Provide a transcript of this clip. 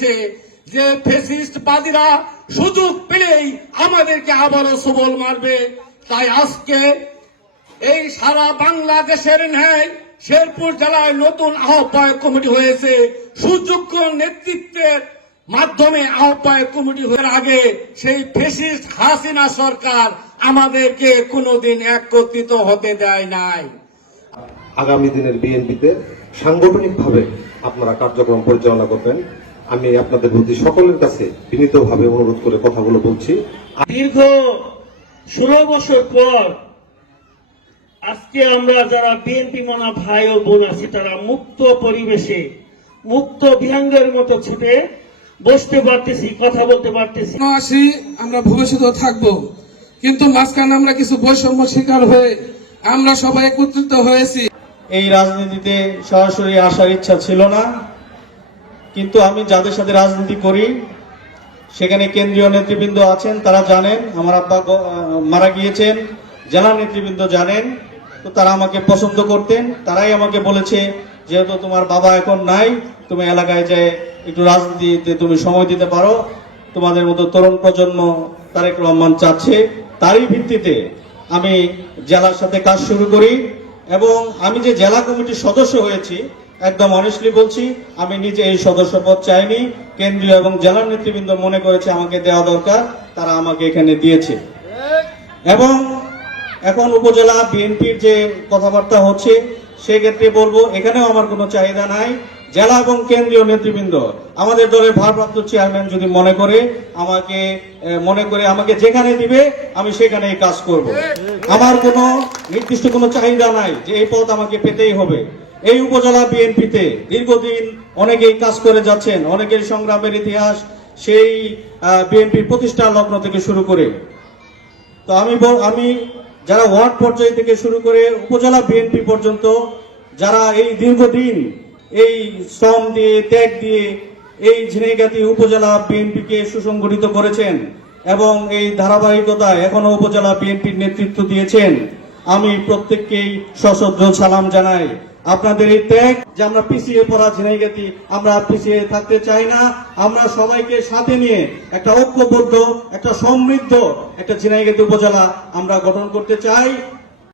হয়েছে যে ফ্যাসিস্টবাদীরা সুযোগ পেলেই আমাদেরকে আবারও সবল মারবে। তাই আজকে এই সারা বাংলাদেশের ন্যায় শেরপুর জেলায় নতুন আহ্বায়ক কমিটি হয়েছে। সুযোগ্য নেতৃত্বের মাধ্যমে আহ্বায়ক কমিটি হওয়ার আগে সেই ফ্যাসিস্ট হাসিনা সরকার আমাদেরকে কোনোদিন একত্রিত হতে দেয় নাই। আগামী দিনের বিএনপিতে সাংগঠনিকভাবে আপনারা কার্যক্রম পরিচালনা করবেন, আমি আপনাদের প্রতি সকলের কাছে বিনীতভাবে অনুরোধ করে কথাগুলো বলছি। দীর্ঘ 16 বছর পর আজকে আমরা যারা বিএনপি মানা ভাই ও বোন আছি তারা মুক্ত পরিবেশে মুক্ত বিহাঙ্গের মতো ছুটে বসতে পারতেছি, কথা বলতে পারতেছি। আসি আমরা ভবিষ্যতেও থাকবো, কিন্তু মাঝখানে আমরা কিছু বৈষম্য শিকার হয়ে আমরা সবাই একত্রিত হয়েছি। এই রাজনীতিতে সরাসরি আসার ইচ্ছা ছিল না, কিন্তু আমি যাদের সাথে রাজনীতি করি সেখানে কেন্দ্রীয় নেতৃবৃন্দ আছেন, তারা জানেন আমার আব্বা মারা গিয়েছেন, জেলা নেতৃবৃন্দ জানেন, তো তারা আমাকে পছন্দ করতেন। তারাই আমাকে বলেছে যেহেতু তোমার বাবা এখন নাই, তুমি এলাকায় যে একটু রাজনীতিতে তুমি সময় দিতে পারো, তোমাদের মতো তরুণ প্রজন্ম তারেক রহমান চাচ্ছে। তারই ভিত্তিতে আমি জেলার সাথে কাজ শুরু করি এবং আমি যে জেলা কমিটির সদস্য হয়েছি, একদম অনেস্টলি বলছি, আমি নিজে এই সদস্য পদ চাইনি, কেন্দ্রীয় এবং জেলা নেতৃবৃন্দ মনে করেছে আমাকে দেওয়া দরকার, তারা আমাকে এখানে দিয়েছে। এবং এখন উপজেলা বিএনপির যে কথাবার্তা হচ্ছে সেক্ষেত্রে বলবো এখানেও আমার কোনো চাহিদা নাই। জেলা এবং কেন্দ্রীয় নেতৃবৃন্দ আমাদের দলের ভারপ্রাপ্ত চেয়ারম্যান যদি মনে করে আমাকে যেখানে দিবে আমি সেখানেই কাজ করব। আমার কোনো নির্দিষ্ট কোনো চাহিদা নাই যে এই পদ আমাকে পেতেই হবে। এই উপজেলা বিএনপিতে দীর্ঘদিন অনেকেই কাজ করে যাচ্ছেন, অনেকের সংগ্রামের ইতিহাস সেই বিএনপির প্রতিষ্ঠার লগ্ন থেকে শুরু করে, তো আমি যারা ওয়ার্ড পর্যায় থেকে শুরু করে উপজেলা বিএনপি পর্যন্ত যারা এই দীর্ঘদিন এই শ্রম দিয়ে ত্যাগ দিয়ে এই ঝিনাইগাতি উপজেলা বিএনপিকে সুসংগঠিত করেছেন এবং এই ধারাবাহিকতায় এখনো উপজেলা বিএনপির নেতৃত্ব দিয়েছেন, আমি প্রত্যেককেই সশ্রদ্ধ সালাম জানাই। আপনাদের এই ত্যাগ যে আমরা পিছিয়ে পড়া ঝিনাইগাতি, আমরা পিছিয়ে থাকতে চাই না। আমরা সবাইকে সাথে নিয়ে একটা ঐক্যবদ্ধ, একটা সমৃদ্ধ একটা ঝিনাইগাতি উপজেলা আমরা গঠন করতে চাই।